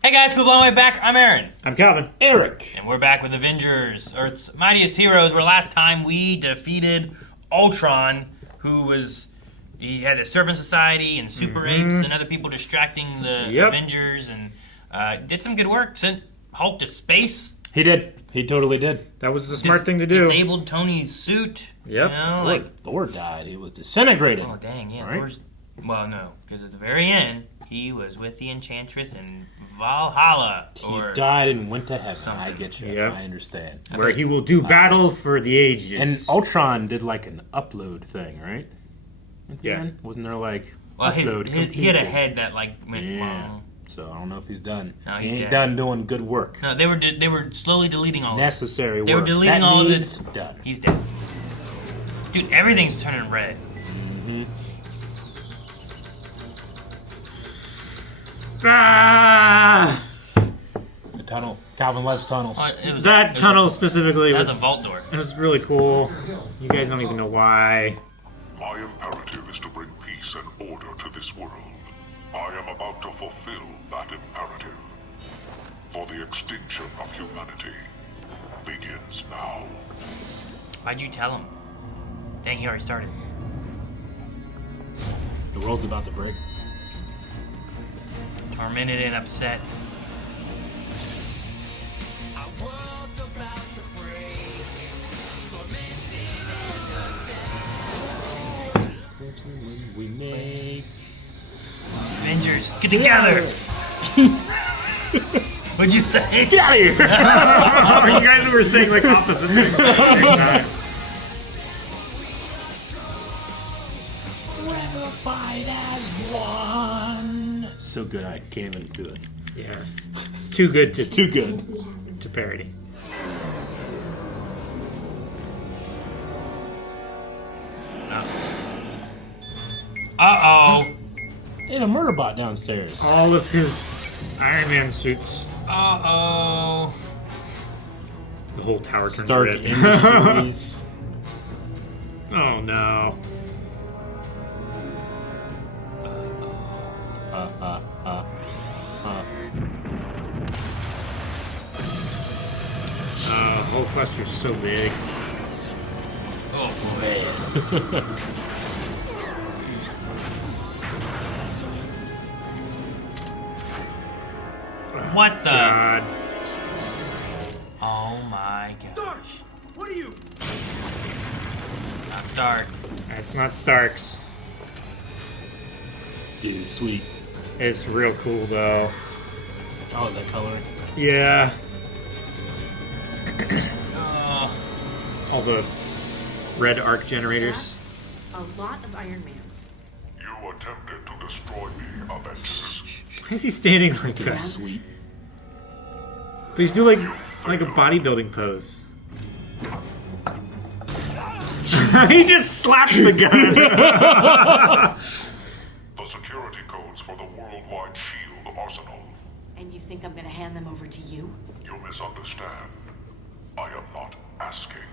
Hey guys, we're blowing way back. I'm Aaron. I'm Calvin. Eric. And we're back with Avengers, Earth's Mightiest Heroes, where last time we defeated Ultron, he had a Serpent Society and Super Apes and other people distracting the Avengers, and did some good work. Sent Hulk to space. He did. He totally did. That was the smart thing to do. Disabled Tony's suit. Yep. You know, Thor died. He was disintegrated. Oh, dang, yeah. Right? Well, no, because at the very end, he was with the Enchantress in Valhalla. He died and went to heaven. Something. I get you. Yep. I understand. Where he will do battle for the ages. And Ultron did like an upload thing, right? At the end? Wasn't there like upload? He had a head that like went long. So I don't know if he's done. No, he ain't dead. done doing good work. No, they were slowly deleting all necessary of it. work. They were deleting that all of this. Done. He's dead. Dude, everything's turning red. Ah! The tunnel. Calvin loves tunnels. Tunnel specifically was a vault door. It was really cool. You guys don't even know why. My imperative is to bring peace and order to this world. I am about to fulfill that imperative. For the extinction of humanity begins now. Why'd you tell him? Dang, he already started. The world's about to break. Tormented and upset. We make Avengers, get together! What'd you say? Get out of here! You guys were saying like opposite things at the same time. Fight as one. So good, I can't even do it. Yeah, it's too good to Too good to parody. Uh-oh. Ain't a murder bot downstairs. All of his Iron Man suits. Uh-oh. The whole tower turns Stark red. Industries. Oh no. Hulkbuster's so big. Oh, boy. What the? God. Oh my gosh. Stark! What are you? Not Stark. That's not Stark's. Dude, sweet. It's real cool though. Oh, that color. Yeah. Oh. All the red arc generators. A lot of Iron Mans. You attempted to destroy me, Avengers. Why is he standing like that? Sweet. Please do like a bodybuilding pose. He just slapped the gun. The security codes for the worldwide shield arsenal. And you think I'm gonna hand them over to you? You misunderstand. I am not asking.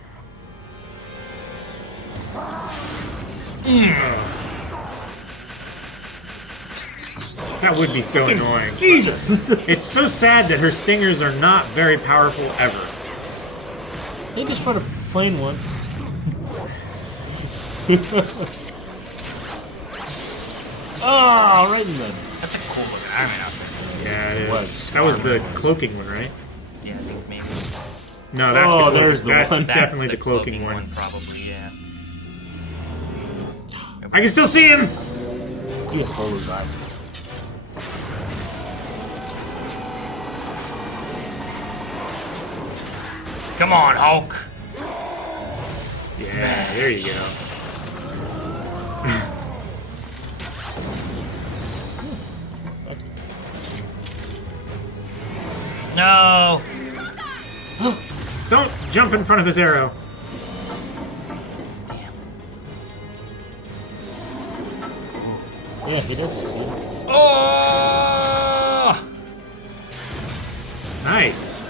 That would be so annoying. Jesus! It's so sad that her stingers are not very powerful ever. They just tried a plane once. Oh, right in the... That's a cool looking Iron Man outfit. Yeah, it is. Was. That was the cloaking one, right? Yeah, I think maybe. No, that's Oh, the cloaking. there's the That's one. definitely That's the cloaking one. Probably, yeah. I can still see him! He had Polo's eye. Come on, Hulk. Yeah, there you go. No. Don't jump in front of his arrow. Damn. Yeah, he does. See? Oh! Nice.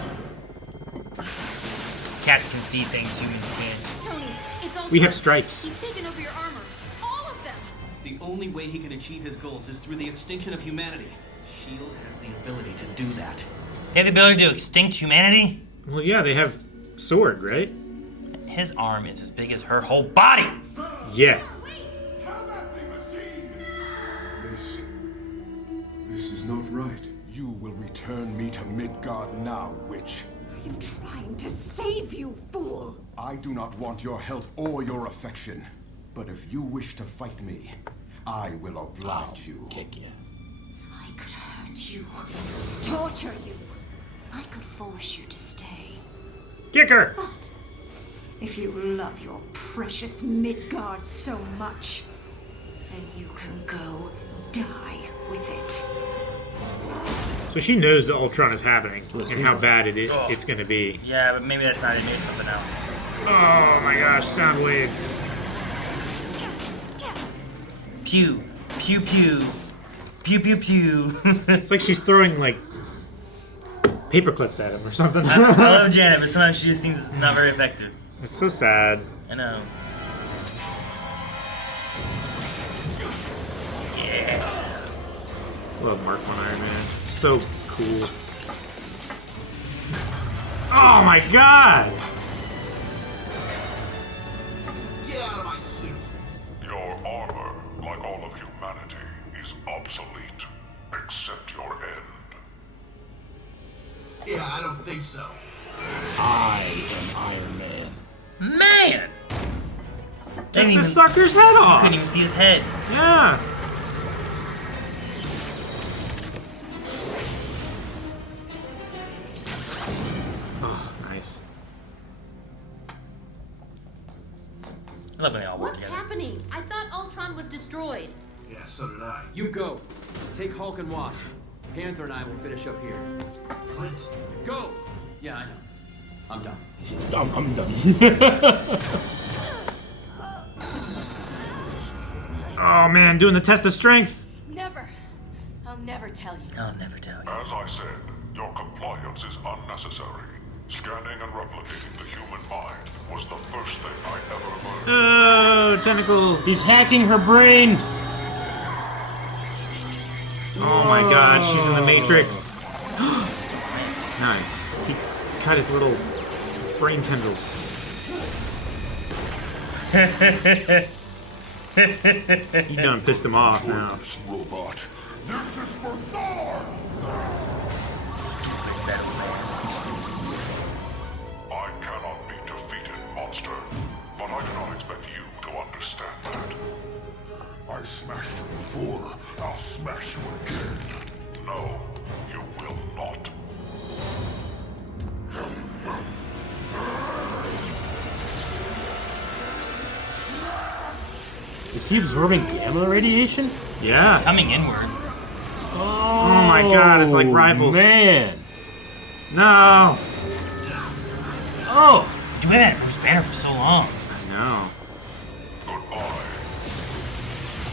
Cats can see things humans can't. Tony, it's all We have stripes. He's taken over your armor. All of them. The only way he can achieve his goals is through the extinction of humanity. Shield has the ability to do that. They have the ability to extinct humanity? Well, yeah, they have sword, right? His arm is as big as her whole body. Yeah. This is not right. You will return me to Midgard now, witch. I am trying to save you, fool! I do not want your help or your affection. But if you wish to fight me, I will oblige you. Kick you. I could hurt you, torture you. I could force you to stay. Kick her! But if you love your precious Midgard so much, then you can go die with it. So she knows that Ultron is happening and seems how like- bad it's going to be. Yeah, but maybe that's not it. Maybe it's something else. Oh my gosh, sound waves. Pew. Pew pew. Pew pew pew. It's like she's throwing, like, paper clips at him or something. I love Janet, but sometimes she just seems not very effective. It's so sad. I know. Yeah. Love Mark 1 Iron Man. It's so cool. Oh my god! Get out of my suit! Your armor, like all of humanity, is obsolete. Accept your end. Yeah, I don't think so. I am Iron Man. Man! Take the sucker's head off! Couldn't even see his head. Yeah! Oh, nice. I love when they all work What's together. happening? I thought Ultron was destroyed. Yeah, so did I. You go. Take Hulk and Wasp. Panther and I will finish up here. Clint. Go! Yeah, I know. I'm done. I'm done. Oh man, doing the test of strength! Never. I'll never tell you. I'll never tell you. As I said, your compliance is unnecessary. Scanning and replicating the human mind was the first thing I ever learned. Oh, tentacles! He's hacking her brain. Oh my god, she's in the Matrix. Nice. He cut his little brain tendrils. You done pissed him off now. This robot. This is for Thor! I cannot be defeated, monster. But I do not expect you to understand that. I smashed you before. I'll smash you again. No, you will not. Is he absorbing gamma radiation? Yeah. Coming inward. Oh my god, it's like rivals. Man. No. Oh. We haven't had Bruce Banner for so long. No. Goodbye.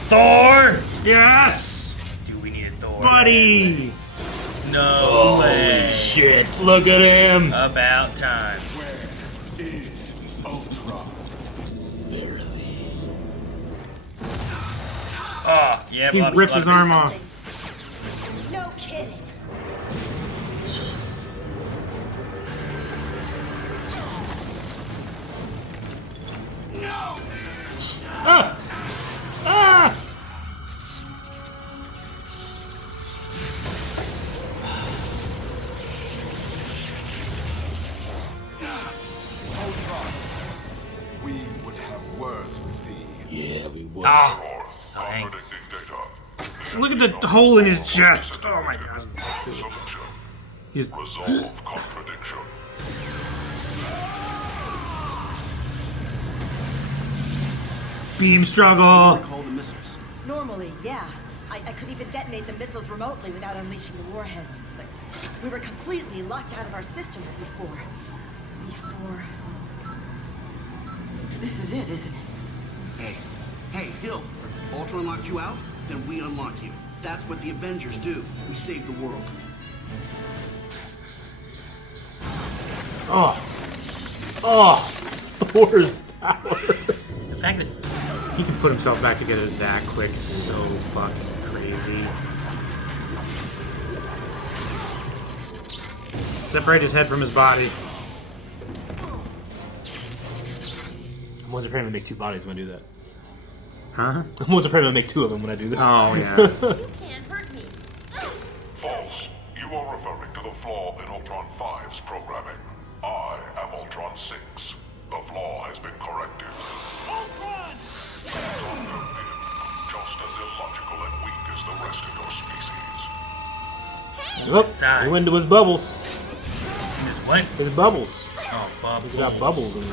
Thor! Yes! Do we need a Thor? Buddy! No way. Shit, look at him. About time. Where is Ultron? Oh, yeah, He ripped his arm off. No kidding. Ah. Ah. We would have words with thee. Yeah, we would. Ah! Thor, Sorry. predicting data. Look at the hole in his chest. Oh my god. Solution. He's Resolve contradiction. beam struggle. Call the missiles. Normally, yeah. I could even detonate the missiles remotely without unleashing the warheads. But we were completely locked out of our systems before. This is it, isn't it? Hey, Hill. Ultron locked you out? Then we unlock you. That's what the Avengers do. We save the world. Oh. Oh. Thor's power. The fact that He can put himself back together that quick is so fucking crazy. Separate his head from his body. I was afraid I'm gonna make two bodies when I do that. Huh? I was afraid I'm gonna make two of them when I do that. Oh, yeah. You can't hurt me. False. You are referring to the flaw in Ultron 5's programming. I am Ultron 6. The flaw has been corrected. Ultron! Just as illogical and weak as the rest of your species. He went into his bubbles. His what? His bubbles. Oh, Bob. He's got bubbles in there.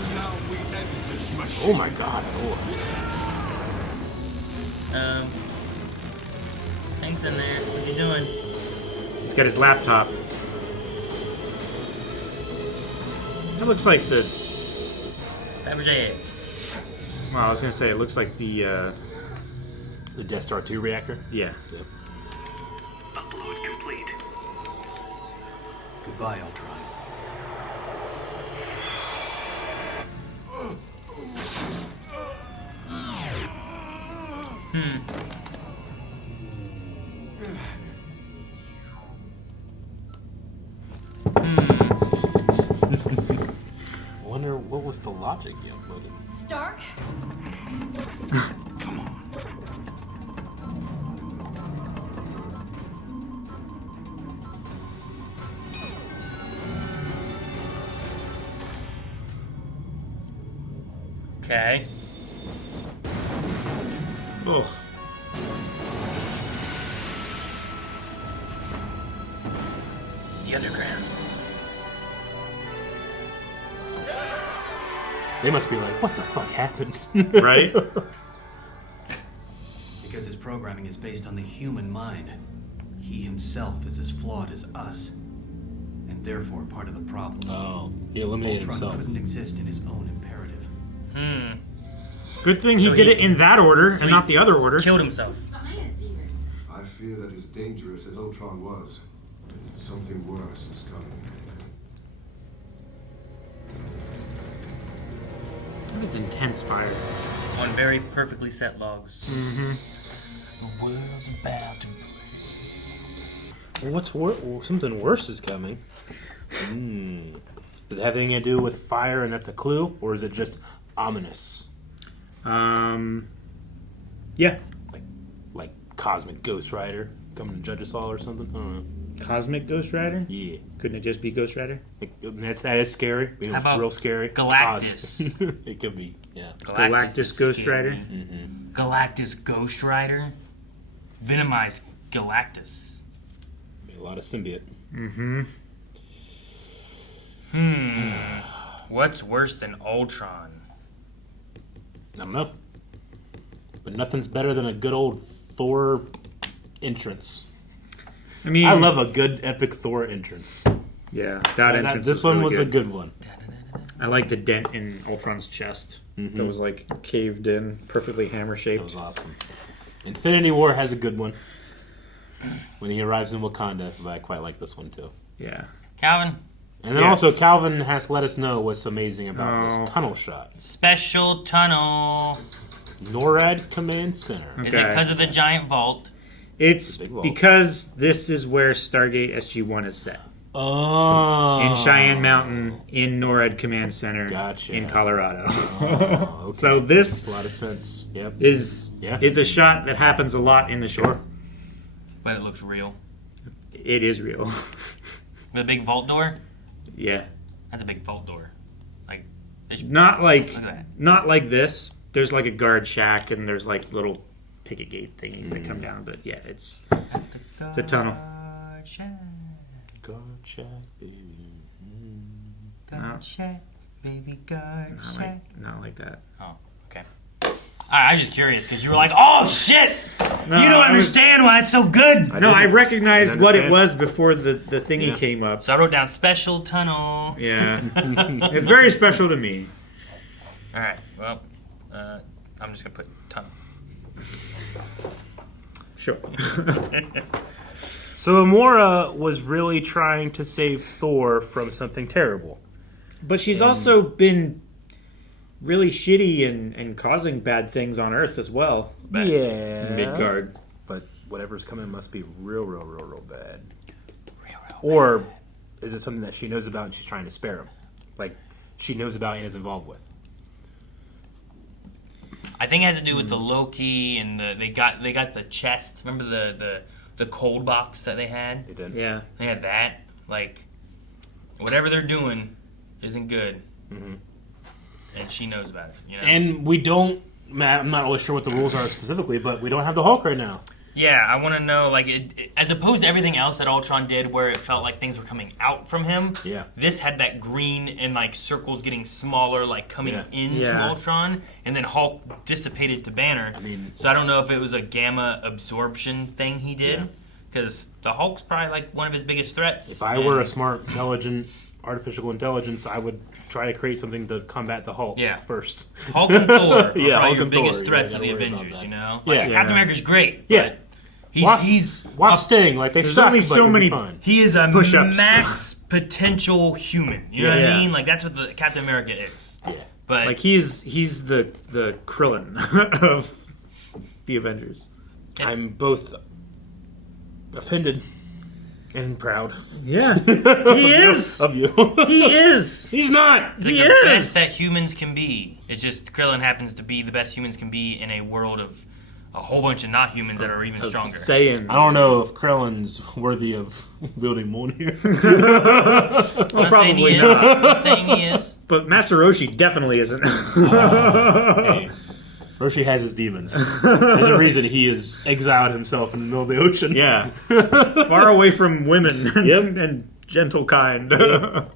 Oh my god, Thor. Hank's in there. What you doing? He's got his laptop. That looks like the... Fabergé. Well, I was going to say, it looks like the Death Star 2 reactor? Yeah. Yep. Upload complete. Goodbye, Ultron. I wonder what was the logic you uploaded. Stark? Come on. Okay. Oh. The underground. They must be like, what the fuck happened? Right? Because his programming is based on the human mind. He himself is as flawed as us. And therefore part of the problem. Oh, he eliminated Ultron himself. couldn't exist in his own imperative. Good thing he So did he- it in that order so and he not the other order. Killed himself. Science, even. I fear that as dangerous as Ultron was, something worse is coming. That is intense fire. On very perfectly set logs. Mm-hmm. The world's about to Well, something worse is coming. Does it have anything to do with fire and that's a clue? Or is it just ominous? Yeah. Like Cosmic Ghost Rider coming to judge us all or something? I don't know. Cosmic Ghost Rider? Yeah. Couldn't it just be Ghost Rider? That is scary. It How was about real scary. Galactus? It could be, yeah. Galactus is Ghost scary. Rider? Galactus Ghost Rider? Venomized Galactus. A lot of symbiote. Mm-hmm. What's worse than Ultron? I don't know. But nothing's better than a good old Thor entrance. I mean, I love a good epic Thor entrance. Yeah, that entrance. This one was a good one. I like the dent in Ultron's chest that was like caved in, perfectly hammer That shaped. was awesome. Infinity War has a good one. When he arrives in Wakanda, but I quite like this one too. Yeah. Calvin? And then Yes. also Calvin has let us know what's amazing about Oh. this tunnel shot. Special tunnel. NORAD Command Center. Is it because of the giant vault? It's Big vault. because this is where Stargate SG-1 is set. Oh. In Cheyenne Mountain, in NORAD Command Center, Gotcha. in Colorado. Oh, okay. So this Makes a lot of sense. Yep. is Yeah. a shot that happens a lot in the show. But it looks real. It is real. With a big vault door? Yeah. That's a big vault door. Like, there's, Not like look at that. not like this. There's like a guard shack and there's like little picket gate thingies that come down, but yeah, it's a tunnel. Guard shack, baby. Guard shack, baby guard shack. Not like that. Oh, okay. I was just curious because you were like, "Oh shit! No, you don't I was- understand why it's so good." No, I recognized what it understand. was before the thingy Yeah. came up. So I wrote down special tunnel. Yeah. It's very special to me. All right. Well, I'm just gonna put tunnel. Sure. So Amora was really trying to save Thor from something terrible. But she's also been really shitty and causing bad things on Earth as well. Yeah. Midgard. But whatever's coming must be real bad. Or is it something that she knows about and she's trying to spare him? Like, she knows about and is involved with? I think it has to do with the Loki and they got the chest. Remember the cold box that they had? They did. Yeah. They had that. Like, whatever they're doing isn't good. Mm-hmm. And she knows about it. You know? And we don't... I'm not always sure what the rules are specifically, but we don't have the Hulk right now. Yeah, I want to know, like, as opposed to everything else that Ultron did where it felt like things were coming out from him, Yeah. this had that green and, like, circles getting smaller, like, coming into Ultron, and then Hulk dissipated to Banner. I mean... So I don't know if it was a gamma absorption thing he did, because the Hulk's probably, like, one of his biggest threats. If I were a smart, intelligent, artificial intelligence, I would try to create something to combat the Hulk first. Hulk and Thor are probably Hulk your and biggest Thor. threats Yeah, of the gotta worry about Avengers, that. you know? Yeah. Like, Captain America's great, Yeah. but he's Wasp, Sting, like, they There's suck, only but so you'll be many- fine. he is a Push-ups. max potential human. You know what Yeah. I mean? Like, that's what the Captain America is. Yeah. But Like he's the Krillin of the Avengers. I'm both offended and proud. Yeah, he is. Of you. He is. He's not. like He the is. best that humans can be. It's just Krillin happens to be the best humans can be in a world of a whole bunch of not humans that are even stronger. Saying, I don't know if Krillin's worthy of wielding Mjolnir. well, probably not. I'm not saying he is. But Master Roshi definitely isn't. Hey, Roshi has his demons. There's a reason he has exiled himself in the middle of the ocean. Yeah, far away from women Yep. and gentle kind. Oh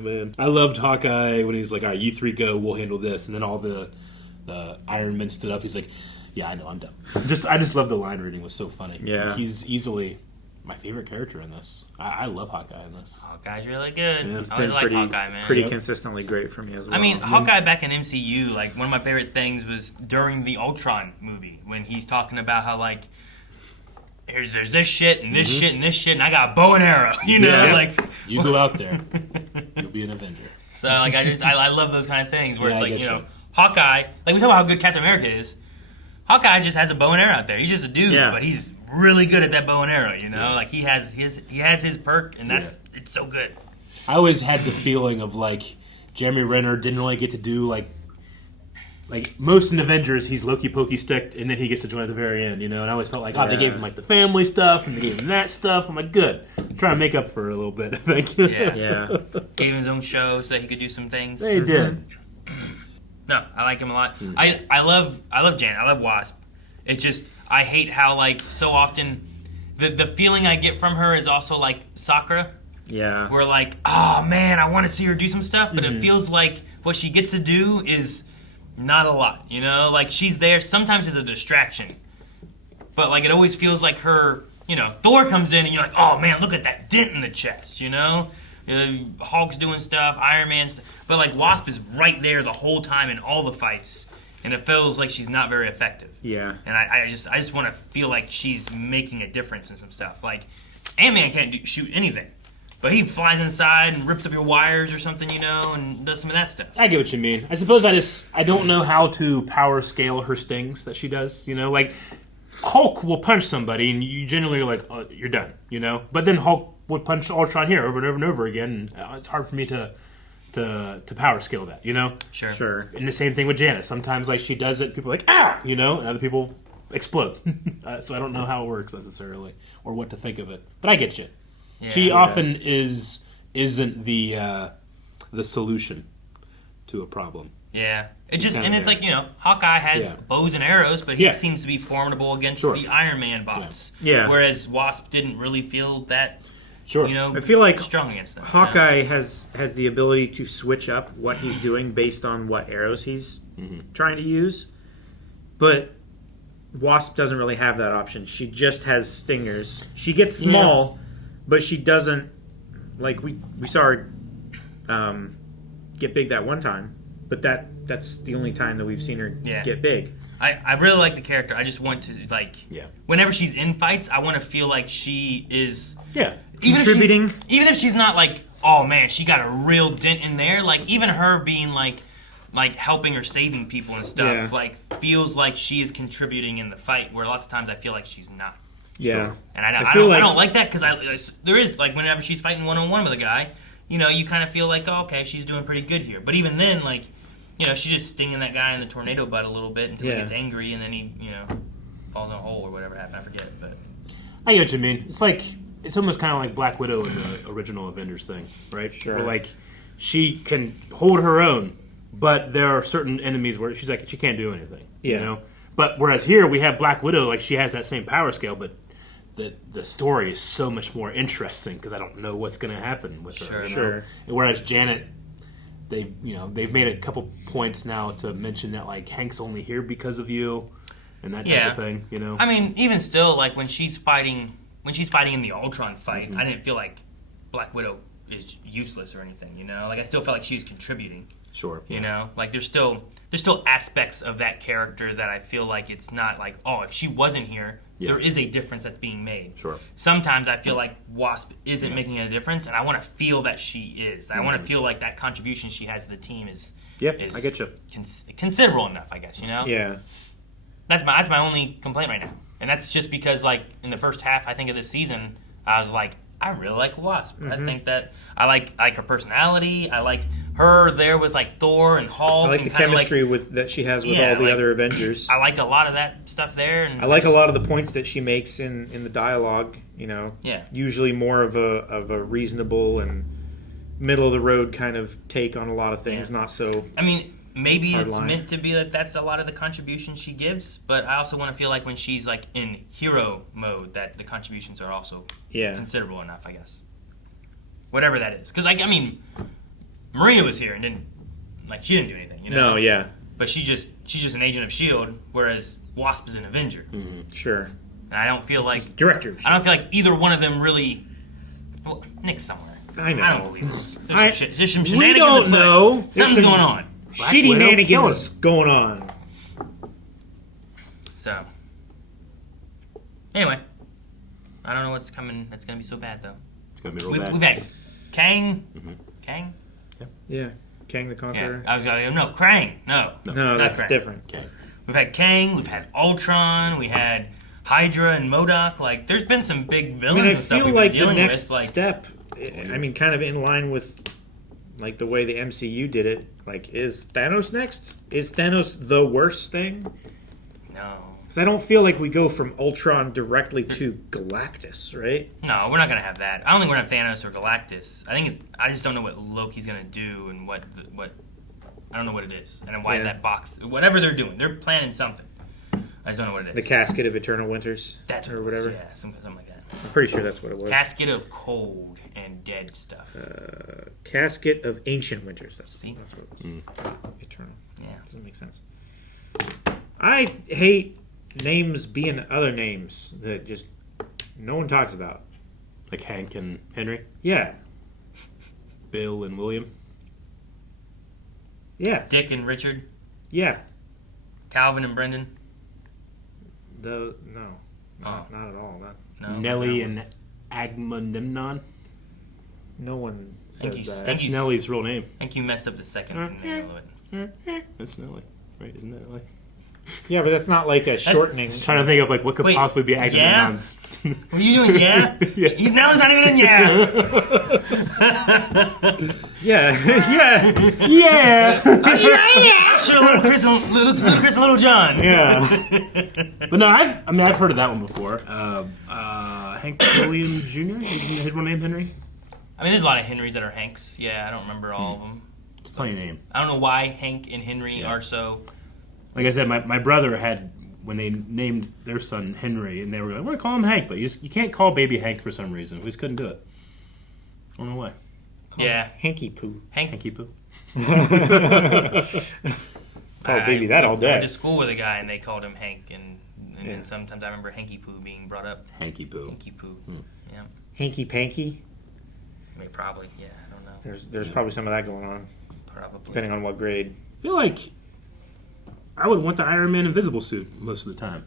man, I loved Hawkeye when he's like, "All right, you three go. We'll handle this." And then all the Iron Men stood up. He's like, "Yeah, I know, I'm done." I just love the line reading. It was so funny. Yeah. He's easily my favorite character in this. I love Hawkeye in this. Hawkeye's really good. Yeah, It's I always been like pretty, Hawkeye, man. pretty consistently great for me as well. I mean, Hawkeye back in MCU, like, one of my favorite things was during the Ultron movie when he's talking about how, like, there's this shit and this shit and this shit, and I got a bow and arrow, you know? Yeah. Like, You go out there, you'll be an Avenger. so, like, I love those kind of things where Yeah, it's I like, get you know, you. Hawkeye, like, we talk about how good Captain America is. Hawkeye just has a bow and arrow out there. He's just a dude, Yeah. but he's really good at that bow and arrow, you know? Like, he has his perk, and it's so good. I always had the feeling of like Jeremy Renner didn't really get to do like most in Avengers, he's Loki pokey sticked, and then he gets to join at the very end, you know. And I always felt like, they gave him like the family stuff, and they gave him that stuff. I'm like, good, I'm trying to make up for it a little bit. I think. Yeah. yeah, Gave him his own show so that he could do some things. They did. No, I like him a lot. I love Janet. I love Wasp. It's just I hate how, like, so often the feeling I get from her is also like Sakura, yeah. where like, oh man, I want to see her do some stuff, but it feels like what she gets to do is not a lot. You know, like she's there sometimes as a distraction, but like it always feels like her. You know, Thor comes in and you're like, oh man, look at that dent in the chest. You know. Hulk's doing stuff, Iron Man's, but like Wasp is right there the whole time in all the fights, and it feels like she's not very effective. Yeah. And I just want to feel like she's making a difference in some stuff. Like Ant-Man can't shoot anything, but he flies inside and rips up your wires or something, you know, and does some of that stuff. I get what you mean. I suppose I don't know how to power scale her stings that she does. You know, like Hulk will punch somebody and you generally are like, oh, you're done. You know, but then Hulk would punch Ultron here over and over and over again. And it's hard for me to power scale that, you know? Sure. And the same thing with Janice. Sometimes, like, she does it, people are like, ow! You know? And other people explode. So I don't know how it works necessarily or what to think of it. But I get you. Yeah. She often isn't the solution to a problem. Yeah. It just, Kinda and it's there. like, you know, Hawkeye has Yeah. bows and arrows, but he Yeah. seems to be formidable against Sure. the Iron Man bots. Yeah. Whereas Wasp didn't really feel that, Sure. you know, I feel like strong against them. Hawkeye has the ability to switch up what he's doing based on what arrows he's trying to use, but Wasp doesn't really have that option. She just has stingers. She gets small, but she doesn't. Like we saw her get big that one time, but that's the only time that we've seen her get big. I really like the character. I just want to, like, Yeah. whenever she's in fights, I want to feel like she is Yeah. Contributing. Even if she's not like, oh man, she got a real dent in there. Like even her being like helping or saving people and stuff, Yeah. like feels like she is contributing in the fight. Where lots of times I feel like she's not. Yeah. And I feel don't, like- I don't like that because there is, like, whenever she's fighting one-on-one with a guy, you know, you kind of feel like, oh, okay, she's doing pretty good here. But even then, like, you know, she's just stinging that guy in the tornado butt a little bit until he gets angry and then he, you know, falls in a hole or whatever happened. I forget. But I get what you mean. It's like, it's almost kind of like Black Widow in the original Avengers thing, right? Sure. Where, like, she can hold her own, but there are certain enemies where she's like, she can't do anything. Yeah. You know? But whereas here we have Black Widow, like, she has that same power scale, but the story is so much more interesting because I don't know what's going to happen with her. You know? Sure. Whereas Janet, they've made a couple points now to mention that, like, Hank's only here because of you and that type of thing. You know. I mean, even still, like, when she's fighting in the Ultron fight, I didn't feel like Black Widow is useless or anything. You know, like, I still felt like she was contributing. Sure. You know, like, there's still aspects of that character that I feel like it's not like, oh, if she wasn't here, there is a difference that's being made. Sure. Sometimes I feel like Wasp isn't making a difference, and I want to feel that she is. I want to feel like that contribution she has to the team is I get you. Considerable enough, I guess, you know? Yeah. That's my only complaint right now. And that's just because, like, in the first half, I think, of this season, I was like, I really like Wasp. I think that I like her personality. I like her there with, like, Thor and Hulk. I like the chemistry that she has with all the other Avengers. I like a lot of that stuff there. And I like a lot of the points that she makes in the dialogue. You know, usually more of a reasonable and middle of the road kind of take on a lot of things. Not so. I mean, maybe it's meant to be that that's a lot of the contribution she gives, but I also want to feel like when she's, like, in hero mode, that the contributions are also considerable enough, I guess. Whatever that is. Because, like, I mean, Maria was here and she didn't do anything, you know? No, yeah. But she's just an agent of S.H.I.E.L.D., whereas Wasp is an Avenger. Mm-hmm. Sure. And I don't feel like... Director of I don't feel like either one of them really... Well, Nick's somewhere. I know. I don't believe this. There's some shenanigans. We don't know. Something's going on. Shitty shenanigans going on. So, anyway, I don't know what's coming. That's going to be so bad, though. It's going to be real bad. We've had Kang. Kang? Yeah. Kang the Conqueror. Yeah. I was going to go, no, Krang. No, that's Krang. different. Okay. We've had Kang. We've had Ultron. We had Hydra and MODOK. Like, there's been some big villains and stuff we've been dealing with. Like, step, I mean, kind of in line with, like, the way the MCU did it. Like, is Thanos next? Is Thanos the worst thing? No. Because I don't feel like we go from Ultron directly to Galactus, right? No, we're not going to have that. I don't think we're going to have Thanos or Galactus. I just don't know what Loki's going to do and what I don't know what it is. And why that box, whatever they're doing, they're planning something. I just don't know what it is. The Casket of Eternal Winters? That's or whatever? Yeah, something like that. I'm pretty sure that's what it was. Casket of cold and dead stuff. Casket of Ancient Winters. That's what it was. Eternal. Yeah. Doesn't make sense. I hate names being other names that just no one talks about. Like Hank and Henry? Yeah. Bill and William? Yeah. Dick and Richard? Yeah. Calvin and Brendan? No. Not at all. Nellie and Agamemnon? No one says that. That's Nellie's real name. I think you messed up the second name of it. That's Nellie. Right, isn't that Nellie? Yeah, but that's not like a shortening. I was trying to think of, like, what could possibly be Agamemnon's. Yeah? What are you doing, yeah? Now he's not even in yeah. Yeah. I'm sure little Chris and little John. Yeah. But no, I've heard of that one before. Hank William Jr. His real name Henry. I mean, there's a lot of Henrys that are Hanks. Yeah, I don't remember all of them. It's a funny name. I don't know why Hank and Henry are so. Like I said, my brother had, when they named their son Henry, and they were like, "We're gonna call him Hank," but you can't call baby Hank for some reason. We just couldn't do it. I don't know why. Yeah, Hanky poo. Hanky poo. Oh, baby, that all I day. went to school with a guy, and they called him Hank, and then sometimes I remember Hanky Poo being brought up. Hanky poo. Hanky Poo. Yeah. Hanky panky. I mean, probably. Yeah, I don't know. There's probably some of that going on, Probably. depending on what grade. I feel like I would want the Iron Man invisible suit most of the time.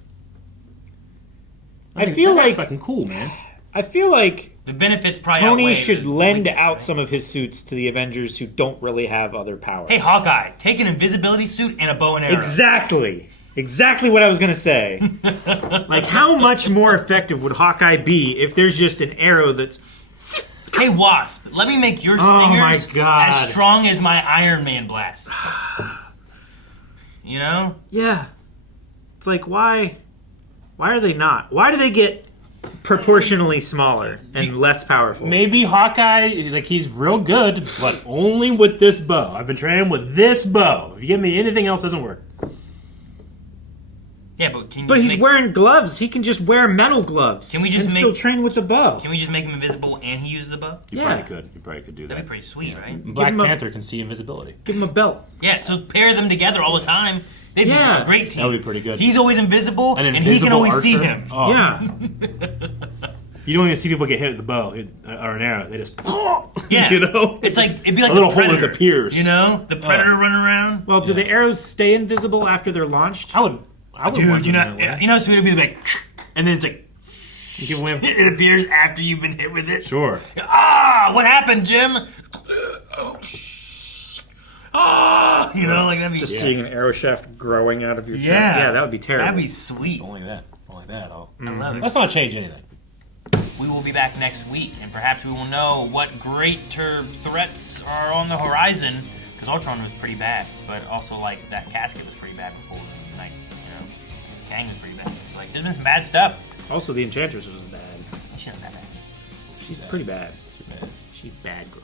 I feel that's like fucking cool, man. I feel like The benefits probably Tony outweigh should the lend weakness, out right? some of his suits to the Avengers who don't really have other powers. Hey, Hawkeye, take an invisibility suit and a bow and arrow. Exactly. Exactly what I was gonna say. Like, how much more effective would Hawkeye be if there's just an arrow that's... Hey, Wasp, let me make your Oh my stingers God. as strong as my Iron Man blasts. You know? Yeah. It's like, why are they not? Why do they get proportionally smaller and less powerful? Maybe Hawkeye, like, he's real good, but only with this bow. I've been training with this bow. If you give me anything else, it doesn't work. Yeah, but can you But just he's make, wearing gloves. He can just wear metal gloves. Can we just and make- still train with the bow? Can we just make him invisible and he uses the bow? You Yeah. probably could. You probably could do that. That'd be pretty sweet, right? Black him a- Panther can see invisibility. Give him a belt. Yeah, so pair them together all the time. They'd be Yeah. a great team. That would be pretty good. He's always invisible, An and he can invisible always see archer? him. Oh. Yeah. You don't even see people get hit with the bow or an arrow. They just, Yeah, you know, it's like it'd be like a little the hole Predator. disappears. You know, the Predator run around. Well, do the arrows stay invisible after they're launched? I would Dude, want you them know, that way. you know, so it'd be like, and then it's like, You give away. it appears after you've been hit with it. Sure. Ah, what happened, Jim? Ah, you know, like that'd be Just seeing an arrow shaft growing out of your chest. Yeah. Yeah, that would be terrible. That'd be sweet. Only that. Only that. I love it. Let's not change anything. We will be back next week, and perhaps we will know what greater threats are on the horizon. Because Ultron was pretty bad, but also like that casket was pretty bad before. Like, you know, Kang was pretty bad. It's like there's been some bad stuff. Also, the Enchantress was bad. She's not that bad. She's pretty bad. She's a bad girl.